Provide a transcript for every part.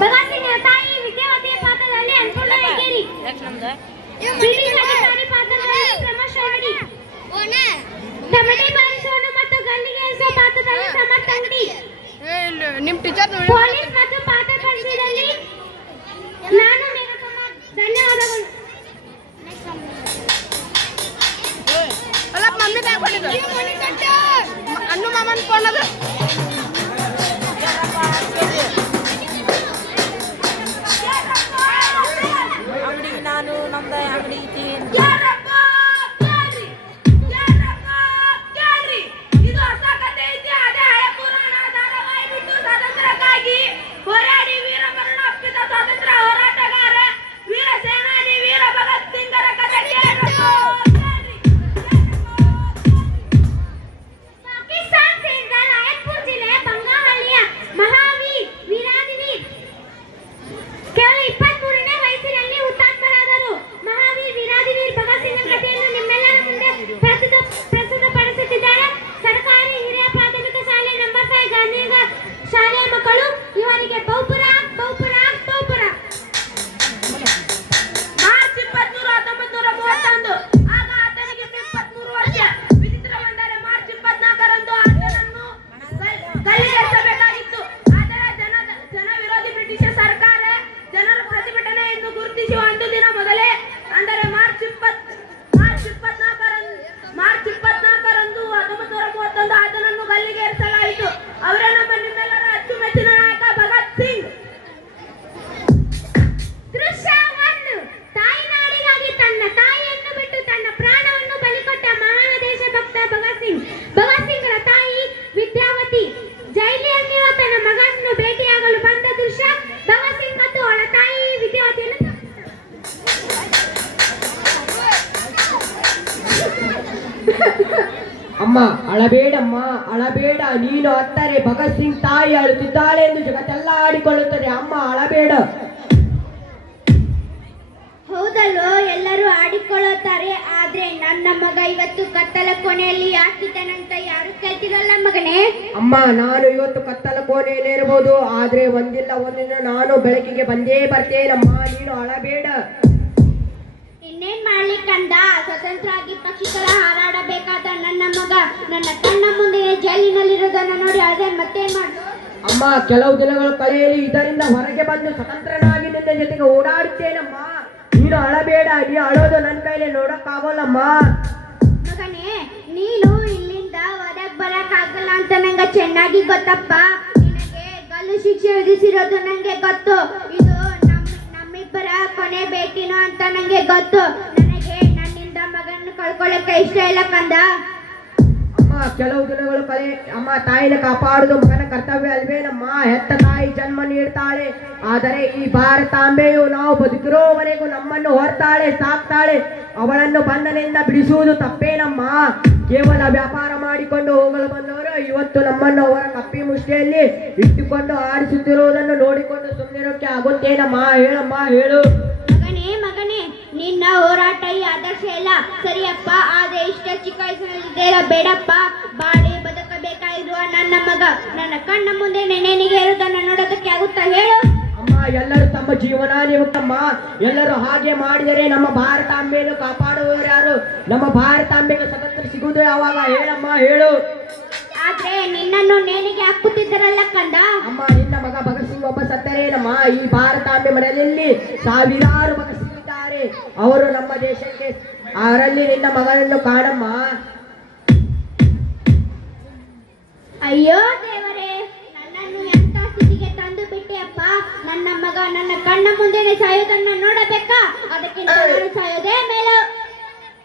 ಭಗತ್ ಸಿಂಗ್ರ ತಾಯಿ ವಿದ್ಯಾವತಿಯ ಪಾತ್ರದಲ್ಲಿ ಅನ್ನಪೂರ್ಣ ಹೆಗೇರಿ. ಬ್ರಿಟಿಷ್ ಅಧಿಕಾರಿ ಪಾತ್ರದಲ್ಲಿ ಪ್ರಮಶಾವಡಿ. ಟಮಟೆ ಬಾರಿಸೋನು ಮತ್ತು ಗಲ್ಲಿಗೆ ಏರಿಸೋ ಪಾತ್ರದಲ್ಲಿ ಸಮರ್ಥ ಅಂಗಡಿ. ಪೊಲೀಸ್ ಮತ್ತು ಪಾತ್ರ ಪರಿಚಯದಲ್ಲಿ ನಾನು ಮೇಘಕುಮಾರ್. ಧನ್ಯವಾದಗಳು. ಅನ್ನು ಮಾಮನ್ ಕೊಂಡದು ಅಂಗಡಿ ನಾನು ನಮ್ದು ಅಂಗಡಿ ಐತಿ. ಇದು ಹೊಸ ಕಥೆ ಐತಿ. ಅದೇ ಹಳೆ ಪುರಾಣ ಧಾರಾವಾಹಿ ಬಿಟ್ಟು ಸ್ವಾತಂತ್ರ್ಯಕ್ಕಾಗಿ ಹೋರಾಡಿ ವೀರ ಮರಣ ಅಪ್ಪಿದ ಸ್ವಾತಂತ್ರ್ಯ ಹೋರಾಟಗಾರ ವೀರ ಸೇನಾನಿ ವೀರ ಭಗತ್ ಸಿಂಗರ ಕಥೆ ಕೇಳಬೇಕು. ಪಾಕಿಸ್ತಾನ್ ಸೇರಿದ ರಾಯಪುರ ಜಿಲ್ಲೆಯ ಬಂಗಾಹಳ್ಳಿಯ ಮಹಾವೀರ್ ವೀರಾದಿವೀರ್ ಕೇವಲ 23ನೇ ವಯಸ್ಸಿನಲ್ಲಿ ಹುತಾತ್ಮರಾದರು. ಮಹಾವೀರ್ ವೀರಾದಿವೀರ್ ಭಗತ್ ಸಿಂಗ್ ಕಥೆಯನ್ನು ನಿಮ್ಮೆಲ್ಲರ ಮುಂದೆ ಪ್ರಸ್ತುತಪಡಿಸುತ್ತಿದ್ದಾರೆ. ಸರ್ಕಾರಿ ಹಿರಿಯ ಪ್ರಾಥಮಿಕ ಶಾಲೆ ನಂಬರ್ 5 ಗಾಂಧಿನಗರ ಶಾಲೆಯ ಮಕ್ಕಳು. ಇವರಿಗೆ ಬಹುಪುರಾಕ್ ಬಹುಪುರಾಕ್ ಬಹುಪುರಾಕ್. ಮಾರ್ಚ್ 23, 1931 ಆಗ ಆತನಿಗೆ 23 ವರ್ಷ. ವಿಚಿತ್ರವೆಂದರೆ ಮಾರ್ಚ್ 24ರಂದು ಆತನನ್ನು ಗಲ್ಲಿಗೇರಿಸಬೇಕಾಗಿತ್ತು. ಆದರೆ ಜನ ವಿರೋಧಿ ಬ್ರಿಟಿಷ್ ಸರ್ಕಾರ ಜನರ ಪ್ರತಿಭಟನೆಯನ್ನು ಗುರುತಿಸುವ ಒಂದು ದಿನ ಮೊದಲೇ ಅಂದರೆ ಮಾರ್ಚ್ 24ರಂದು 1931 ಆತನನ್ನು ಗಲ್ಲಿಗೇರಿಸಲಾಯಿತು. ಅವರೇ ನಮ್ಮ ನಿಮ್ಮೆಲ್ಲರ ಅಚ್ಚುಮೆಚ್ಚಿನ ನಾಯಕ ಭಗತ್ ಸಿಂಗ್. ದೃಶ್ಯ 1. ತಾಯಿನಾಡಿಗಾಗಿ ತನ್ನ ತಾಯಿಯನ್ನು ಬಿಟ್ಟು ತನ್ನ ಪ್ರಾಣವನ್ನು ಬಲಿಕೊಟ್ಟ ಮಹಾನ್ ದೇಶಭಕ್ತ ಭಗತ್ ಸಿಂಗ್. ಭಗತ್ ಸಿಂಗ್ರ ತಾಯಿ ವಿದ್ಯಾವತಿ ಜೈಲಿನಲ್ಲಿರುವ ತನ್ನ ಮಗನನ್ನು ಭೇಟಿಯಾಗಲು ಬಂದ ದೃಶ್ಯ. ಭಗತ್ ಸಿಂಗ್ ಮತ್ತು ಅವಳ ತಾಯಿ ವಿದ್ಯಾವತಿಯನ್ನು ಅಮ್ಮ ಅಳಬೇಡಮ್ಮ ಅಳಬೇಡ. ನೀನು ಅತ್ತರೆ ಭಗತ್ ಸಿಂಗ್ ತಾಯಿ ಅಳುತ್ತಿದ್ದಾಳೆ ಎಂದು ಜಗತ್ತೆಲ್ಲ ಆಡಿಕೊಳ್ಳುತ್ತದೆ. ಅಮ್ಮ ಅಳಬೇಡ. ಹೌದಲ್ವೋ, ಎಲ್ಲರೂ ಆಡಿಕೊಳ್ಳುತ್ತಾರೆ. ಆದ್ರೆ ನನ್ನ ಮಗ ಇವತ್ತು ಕತ್ತಲ ಕೊನೆಯಲ್ಲಿ ಯಾಕಿದ್ದಾನಂತ ಯಾರು ಕೇಳ್ತಿರಲ್ಲ ಮಗನೇ. ಅಮ್ಮ ನಾನು ಇವತ್ತು ಕತ್ತಲ ಕೋಣೆಯಲ್ಲಿ ಇರಬಹುದು, ಆದ್ರೆ ಒಂದಿಲ್ಲ ಒಂದಿನ ನಾನು ಬೆಳಕಿಗೆ ಬಂದೇ ಬರ್ತೇನಮ್ಮ. ನೀನು ಅಳಬೇಡ. ಇನ್ನೇನ್ ಮಾಡ್ಲಿಕ್ಕಂದ? ಸ್ವತಂತ್ರವಾಗಿ ಪಕ್ಷಿತರ ಹಾರಾಡಬೇಕಾದ ನನ್ನ ಮಗ ನನ್ನ ಕಣ್ಣ ಮುಂದೆ ಜೈಲಿನಲ್ಲಿರೋದನ್ನ ನೋಡಿ ಅದೇ ಮತ್ತೇನ್ ಮಾಡು? ಅಮ್ಮ ಕೆಲವು ದಿನಗಳು ಕಳೆಯಲಿ, ಇದರಿಂದ ಹೊರಗೆ ಬಂದು ಸ್ವತಂತ್ರನಾಗಿ ನಿನ್ನ ಜೊತೆಗೆ ಓಡಾಡುತ್ತೇನಮ್ಮ. ನೀನು ಅಳಬೇಡ. ನೀ ಅಳೋದು ನನ್ನ ಕೈಲಿ ನೋಡಕ್ಕಾಗೋಲ್ಲಮ್ಮ. ಮಗನೇ, ನೀನು ಇಲ್ಲಿಂದ ಹೊರಗ್ ಬರಕ್ಕಾಗಲ್ಲ ಅಂತ ನಂಗೆ ಚೆನ್ನಾಗಿ ಗೊತ್ತಪ್ಪ. ನಿನಗೆ ಗಲ್ಲು ಶಿಕ್ಷೆ ವಿಧಿಸಿರೋದು ನಂಗೆ ಗೊತ್ತು. ಇದು ನಮ್ಮಿಬ್ಬರ ಕೊನೆ ಭೇಟಿನೋ ಅಂತ ನಂಗೆ ಗೊತ್ತು. ನನಗೆ ನನ್ನಿಂದ ಮಗನ ಕಳ್ಕೊಳ್ಳಕ್ಕೆ ಇಷ್ಟ ಇಲ್ಲ ಕಂದ. ಅಮ್ಮ ಕೆಲವು ದಿನಗಳು ಕಳೆ. ಅಮ್ಮ ತಾಯಿನ ಕಾಪಾಡುವುದು ಮಗನ ಕರ್ತವ್ಯ ಅಲ್ವೇನಮ್ಮ. ಹೆತ್ತ ತಾಯಿ ಜನ್ಮ ನೀಡ್ತಾಳೆ, ಆದರೆ ಈ ಭಾರತಾಂಬೆಯು ನಾವು ಬದುಕಿರೋವರೆಗೂ ನಮ್ಮನ್ನು ಹೊರ್ತಾಳೆ, ಸಾಕ್ತಾಳೆ. ಅವಳನ್ನು ಬಂಧನದಿಂದ ಬಿಡಿಸುವುದು ತಪ್ಪೇನಮ್ಮ. ಕೇವಲ ವ್ಯಾಪಾರ ಮಾಡಿಕೊಂಡು ಹೋಗಲು ಬಂದವರು ಇವತ್ತು ನಮ್ಮನ್ನು ಅವರ ಕಪ್ಪಿ ಮುಷ್ಟಿಯಲ್ಲಿ ಇಟ್ಟುಕೊಂಡು ಆಡಿಸುತ್ತಿರುವುದನ್ನು ನೋಡಿಕೊಂಡು ಸುಮ್ಮನಿರೋಕ್ಕೆ ಆಗುತ್ತೇನಮ್ಮ? ಹೇಳಮ್ಮ ಹೇಳು. ಮಗನೇ, ನಿನ್ನ ಹೋರಾಟ ಈ ಆದರ್ಶ ಇಲ್ಲ ಸರಿಯಪ್ಪ. ಆದ್ರೆ ಇಷ್ಟ ಚಿಕ್ಕ ವಯಸ್ಸಿನಲ್ಲಿದ್ದೇರ ಬೇಡಪ್ಪ. ಬಾಳಿ ಬದುಕಬೇಕಾಗಿರುವ ನನ್ನ ಮಗ ನನ್ನ ಕಣ್ಣ ಮುಂದೆ ನೆನೆನಿಗೆ ಇರೋದನ್ನ ನೋಡೋದಕ್ಕೆ ಆಗುತ್ತಾ ಹೇಳು? ಅಮ್ಮ ಎಲ್ಲರೂ ತಮ್ಮ ಜೀವನ ನಿಮಿತ್ತಮ್ಮ. ಎಲ್ಲರೂ ಹಾಗೆ ಮಾಡಿದರೆ ನಮ್ಮ ಭಾರತಾಂಬೆಯನ್ನು ಕಾಪಾಡುವವರು ಯಾರು? ನಮ್ಮ ಭಾರತಾಂಬೆಗೆ ಸ್ವತಂತ್ರ ಸಿಗುವುದು ಯಾವಾಗ? ಹೇಳಮ್ಮ ಹೇಳು. ಆದ್ರೆ ನಿನ್ನನ್ನು ನೇಣಿಗೆ ಹಾಕುತ್ತಿದ್ದರಲ್ಲ ಕಂದ. ಅಮ್ಮ ನಿನ್ನ ಮಗ ಭಗತ್ ಸಿಂಗ್ ಒಬ್ಬ ಸತ್ತರೇನಮ್ಮ. ಈ ಭಾರತಾಂಬೆ ಮನೆಯಲ್ಲಿ ಸಾವಿರಾರು ಭಗತ್ ಸಿಂಗ್ ಇದ್ದಾರೆ. ಅವರು ನಮ್ಮ ದೇಶಕ್ಕೆ, ಅವರಲ್ಲಿ ನಿನ್ನ ಮಗನನ್ನು ಕಾಣಮ್ಮ. ಅಯ್ಯೋ ದೇವರೇ, ನನ್ನನ್ನು ಎಂತ ಸ್ಥಿತಿಗೆ ತಂದು ಬಿಟ್ಟೆಯಪ್ಪ. ನನ್ನ ಮಗ ನನ್ನ ಕಣ್ಣ ಮುಂದೆನೆ ಸಾಯೋದನ್ನ ನೋಡಬೇಕಾ? ಅದಕ್ಕಿಂತ ನಾನು ಸಾಯೋದೇ ಮೇಲು.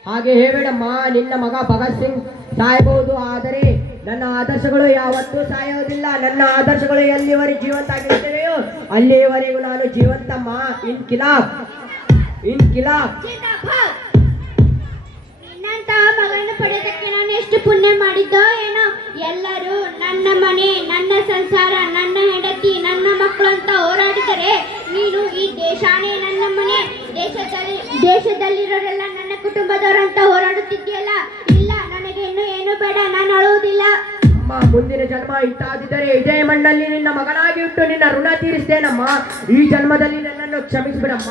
ಹಾಗೆ ಹೇಳಬೇಡಮ್ಮ. ನಿನ್ನ ಮಗ ಭಗತ್ ಸಿಂಗ್ ಸಾಯಬಹುದು, ಆದರೆ ನನ್ನ ಆದರ್ಶಗಳು ಯಾವತ್ತೂ ಸಾಯೋದಿಲ್ಲ. ನನ್ನ ಆದರ್ಶಗಳು ಎಲ್ಲಿವರೆಗೆ ಜೀವಂತ ಆಗಿರುತ್ತವೆಯೋ ಅಲ್ಲಿವರೆಗೂ ನಾನು ಜೀವಂತಮ್ಮ. ಇನ್ಕಿಲಾಬ್ ಇನ್ಕಿಲಾಬ್. ನಿನ್ನಂತಹ ಮಗನ ಪಡೆದಕ್ಕೆ ನಾನು ಎಷ್ಟು ಪುಣ್ಯ ಮಾಡಿದ್ದೋ ಏನೋ. ಎಲ್ಲರೂ ನನ್ನ ಮನೆ, ನನ್ನ ಸಂಸಾರ, ನನ್ನ ಹೆಂಡತಿ, ನನ್ನ ಮಕ್ಕಳು ಅಂತ ಹೋರಾಡಿದರೆ ನೀನು ಈ ದೇಶಾನೇ ನನ್ನ ಮನೆ, ದೇಶದಲ್ಲಿರೋರೆಲ್ಲ ಕುಟುಂಬದವರಂತ ಹೋರಾಡುತ್ತಿದ್ದೀಯಲ್ಲ. ಇಲ್ಲ, ನನಗೆ ಇನ್ನು ಏನು ಬೇಡ, ನಾನು ಅಳುವುದಿಲ್ಲ. ಅಮ್ಮ ಅಮ್ಮ ಮುಂದಿನ ಜನ್ಮ ಇಂತಾದಿದ್ದರೆ ಇದೇ ಮಣ್ಣಲ್ಲಿ ನಿನ್ನ ಮಗನಾಗಿ ಇಟ್ಟು ನಿನ್ನ ಋಣ ತೀರಿಸ್ತೇನಮ್ಮ. ಈ ಜನ್ಮದಲ್ಲಿ ನನ್ನನ್ನು ಕ್ಷಮಿಸ್ಬಿಡಮ್ಮ.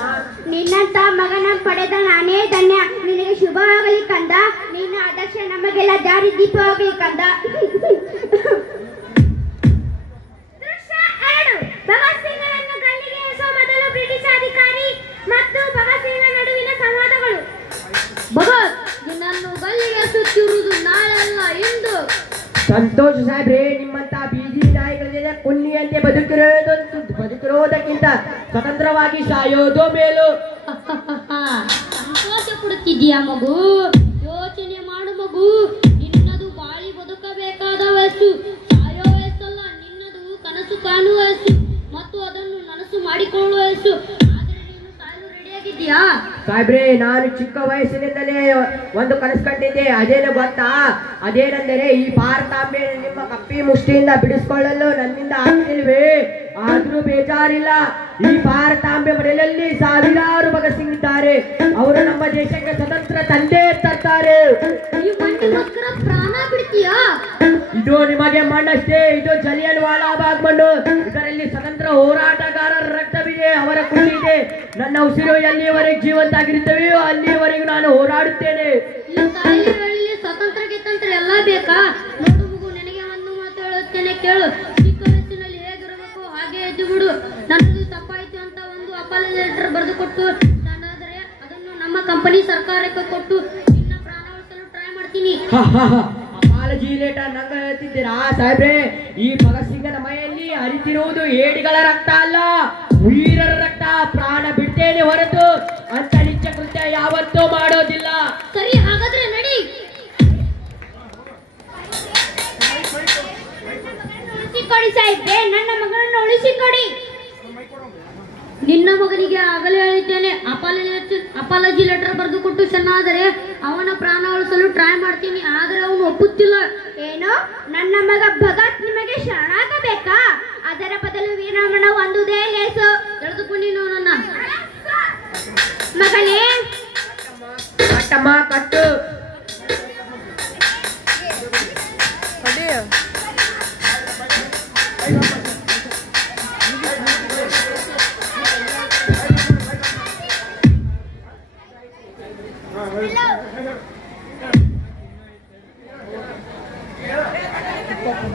ನಿನ್ನಂತ ಮಗನ ಪಡೆದ ನಾನೇ ಧನ್ಯ. ನಿನಗೆ ಶುಭವಾಗಲಿ ಕಂದ. ನಿನ್ನ ಆದರ್ಶ ನಮಗೆಲ್ಲ ದಾರಿ ದೀಪವಾಗಲಿ ಕಂದ. ದೃಶ್ಯ 2. ಭಗತ್ ಸಿಂಗ್ರನ್ನು ಗಲ್ಲಿಗೆ ಎಸೆಯುವ ಮೊದಲು ಬ್ರಿಟಿಷ್ ಅಧಿಕಾರಿ ಮತ್ತು ಭಗತ್ ಸಿಂಗ್ ನಡುವಿನ ಸಂವಾದಗಳು. ಭಗತ್, ನಿನ್ನನ್ನು ಗಲ್ಲಿಗೆ ಸುತ್ತಿರುವುದು ನಾಳೆಲ್ಲ ಇಂದು. ಸಂತೋಷ ಸಾಹೇಬ್ರೆ, ನಿಮ್ಮಂತ ಬೀದಿ ನಾಯಿಗಳ ಜೊತೆ ಕುನ್ನಿಯಂತೆ ಬದುಕಿರೋದಕ್ಕಿಂತ ಸ್ವತಂತ್ರವಾಗಿ ಸಾಯೋದು ಮೇಲು. ಸಂತೋಷ ಪಡುತ್ತಿದ್ದೀಯಾ ಮಗು? ಯೋಚನೆ ಮಾಡು ಮಗು. ನಿನ್ನದು ಬಾಳಿ ಬದುಕಬೇಕಾದ ವಯಸ್ಸು, ಸಾಯೋ ವಯಸ್ಸಲ್ಲ. ನಿನ್ನದು ಕನಸು ಕಾಣುವ ವಯಸ್ಸು ಮತ್ತು ಅದನ್ನು ನನಸು ಮಾಡಿಕೊಳ್ಳುವ ವಯಸ್ಸು. ಆದರೆ ನೀನು ಸಾಯಲು ರೆಡಿಯಾಗಿದ್ದೀಯಾ? ಸಾಹೇಬ್ರೆ, ನಾನು ಚಿಕ್ಕ ವಯಸ್ಸಿನಿಂದಲೇ ಒಂದು ಕನಸು ಕಂಡಿದ್ದೆ. ಅದೇನು ಗೊತ್ತಾ? ಅದೇನೆಂದರೆ ಈ ಭಾರತಾಂಬೆ ನಿಮ್ಮ ಕಪ್ಪಿ ಮುಷ್ಟಿಯಿಂದ ಬಿಡಿಸ್ಕೊಳ್ಳಲು ನನ್ನಿಂದ ಆಗ್ತಿಲ್ವೇ. ಆದ್ರೂ ಬೇಜಾರಿಲ್ಲ. ಈ ಭಾರತಾಂಬೆ ಮನೆಯಲ್ಲಿ ಸಾವಿರಾರು ಭಗತ್ ಸಿಂಗ್ ಇದ್ದಾರೆ. ಅವರು ನಮ್ಮ ದೇಶಕ್ಕೆ ಸ್ವತಂತ್ರ ತಂದೆ ತರ್ತಾರೆ. ಈ ಮಣ್ಣಿಗೋಸ್ಕರ ಪ್ರಾಣ ಬಿಡ್ತೀಯಾ? ಇದು ನಿಮಗೆ ಮಣ್ಣಷ್ಟೇ. ಇದು ಜಲಿಯನ್ ವಾಲಾ ಬಾಗ್ ಮಣ್ಣು. ಇದರಲ್ಲಿ ಸ್ವತಂತ್ರ ಹೋರಾಟಗಾರರ ರಕ್ತವಿದೆ, ಅವರ ಖುಷಿ ಇದೆ. ನನ್ನ ಉಸಿರು ಎಲ್ಲಿಯವರೆಗೆ ಜೀವಂತಾಗಿರುತ್ತವೆಯೋ ಅಲ್ಲಿಯವರೆಗೂ ನಾನು ಹೋರಾಡುತ್ತೇನೆ. ಈ ತಾಯಿಗಳಲ್ಲಿ ಸ್ವತಂತ್ರ ಗಿತ್ತಂತ್ರ ಎಲ್ಲ ಬೇಕಾ? ನೋಡು ಮಗು, ನಿನಗೆ ಒಂದು ಮಾತು ಹೇಳುತ್ತೇನೆ ಕೇಳು. ಚಿಕ್ಕ ವಯಸ್ಸಿನಲ್ಲಿ ಹೇಗಿರಬೇಕು ಹಾಗೆ ಎದ್ದು ಬಿಡು. ನನ್ನದು ತಪ್ಪಾಯ್ತು ಅಂತ ಒಂದು ಅಪಾಲಜಿ ಲೆಟರ್ ಬರೆದು ಕೊಟ್ಟು ನಾನಾದರೆ ಅದನ್ನು ನಮ್ಮ ಕಂಪನಿ ಸರ್ಕಾರಕ್ಕೆ ಕೊಟ್ಟು ನಿನ್ನ ಪ್ರಾಣ ಉಳಿಸಲು ಟ್ರೈ ಮಾಡ್ತೀನಿ. ಅಪಾಲಜಿ ಲೆಟರ್ ನಂಗ ಹೇಳ್ತಿದ್ದೀರಾ ಸಾಹೇಬ್ರೆ? ಈ ಭಗತ್ ಸಿಂಗನ ಮೈಯಲ್ಲಿ ಹರಿತಿರುವುದು ಏಡಿಗಳ ರಕ್ತ ಅಲ್ಲ, ವೀರರ ರಕ್ತ. ಪ್ರಾಣ ಬಿಡ್ತೇನೆ ಹೊರತು ಅಂತ ನಿತ್ಯ ಕೃತ್ಯ ಯಾವತ್ತೂ ಮಾಡೋದಿಲ್ಲ. ಸರಿ, ಹಾಗಾದ್ರೆ ನಡಿ. ಉಳಿಸಿಕೊಡಿ ಸಾಹೇಬ್ರೆ, ನನ್ನ ಮಗನನ್ನು ಉಳಿಸಿಕೊಡಿ. ನಿನ್ನ ಮಗನಿಗೆ ಆಗಲೇ ಹೇಳಿದ್ದೇನೆ, ಅಪಾಲಜಿ ಲೆಟರ್ ಬರೆದು ಕೊಟ್ಟು ಚೆನ್ನಾದರೆ ಅವನ ಪ್ರಾಣ ಉಳಿಸಲು ಟ್ರೈ ಮಾಡ್ತೀನಿ. ಆದರೆ ಅವನು ಒಪ್ಪುತ್ತಿಲ್ಲ. ಏನು? ನನ್ನ ಮಗ ಭಗತ್ ನಿಮಗೆ ಶರಣಾಗಬೇಕಾ? ಅದರ ಬದಲು ವೀರಮಣ ಒಂದುದೇ ಲೇಸು. ತಿಳಿದುಕೊಂಡಿನ ನನ್ನ ಮಗನೇ, ಕಟ್ಟಮ್ಮ ಕಟ್ಟು.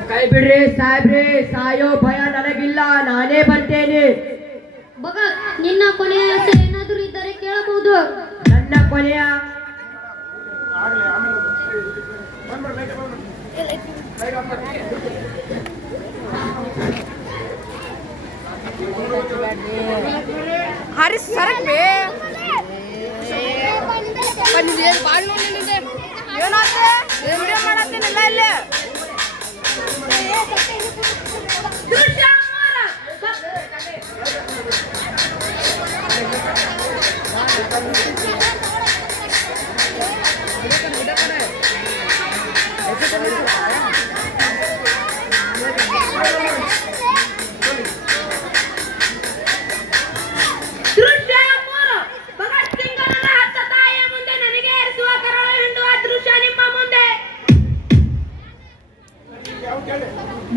ಕೈ ಬಿಡ್ರಿ ಸಾಹೇಬ್ರೆ, ಸಾಯೋ ಭಯ ನನಗಿಲ್ಲ. ನಾನೇ ಬರ್ತೇನೆ. ಭಗತ್, ನಿನ್ನ ಕೊನೆಯ ಆಸೆ ಏನಾದರೂ ಇದ್ದರೆ ಕೇಳಬಹುದು. ನನ್ನ ಕೊನೆಯ ಹರಿಸ್ ಸರಕ್ ಬೇ ಬಂದಿದೆ ಬಾಳ್ ನೋಡಿದೆ ಏನಾದ್ರೆ ವಿಡಿಯೋ ಮಾಡತ್ತೇನಿಲ್ಲ ಇಲ್ಲಿ. ದೃಶ್ಯ 3. ಭಗತ್ ಸಿಂಗರನ್ನ ಹತ್ತ ತಾಯಿಯ ಮುಂದೆ ನನಗೆ ಏರಿಸುವ ಕರಳ ಹಿಂಡುವ ದೃಶ್ಯ ನಿಮ್ಮ ಮುಂದೆ.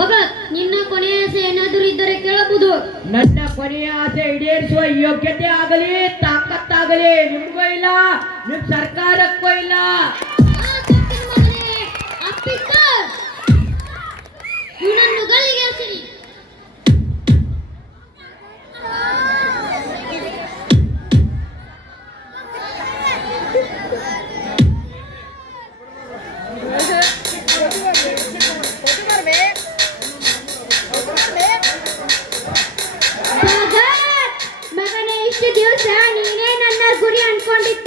ಭಗತ್, ನಿನ್ನ ಕೊನೆಯ ಆಸೆ ಏನಾದರೂ ಇದ್ದರೆ ಕೇಳಬಹುದು. ನನ್ನ ಕೊನೆಯ ಆಸೆ ಈಡೇರಿಸುವ ಯೋಗ್ಯತೆ ಆಗಲಿ ತಾಕತ್ತಾಗಲಿ ನಿಮ್ಗೂ ಇಲ್ಲ, ನಿಮ್ ಸರ್ಕಾರಕ್ಕೂ ಇಲ್ಲ. ಇವನನ್ನು ಗಲ್ಲಿಗೆ ಎಸೆಯಿರಿ. ಮಗನೇ, ಇಷ್ಟು ದಿವಸ ನೀನೇ ನನ್ನ ಗುರಿ ಅನ್ಕೊಂಡಿದ್ದೆ.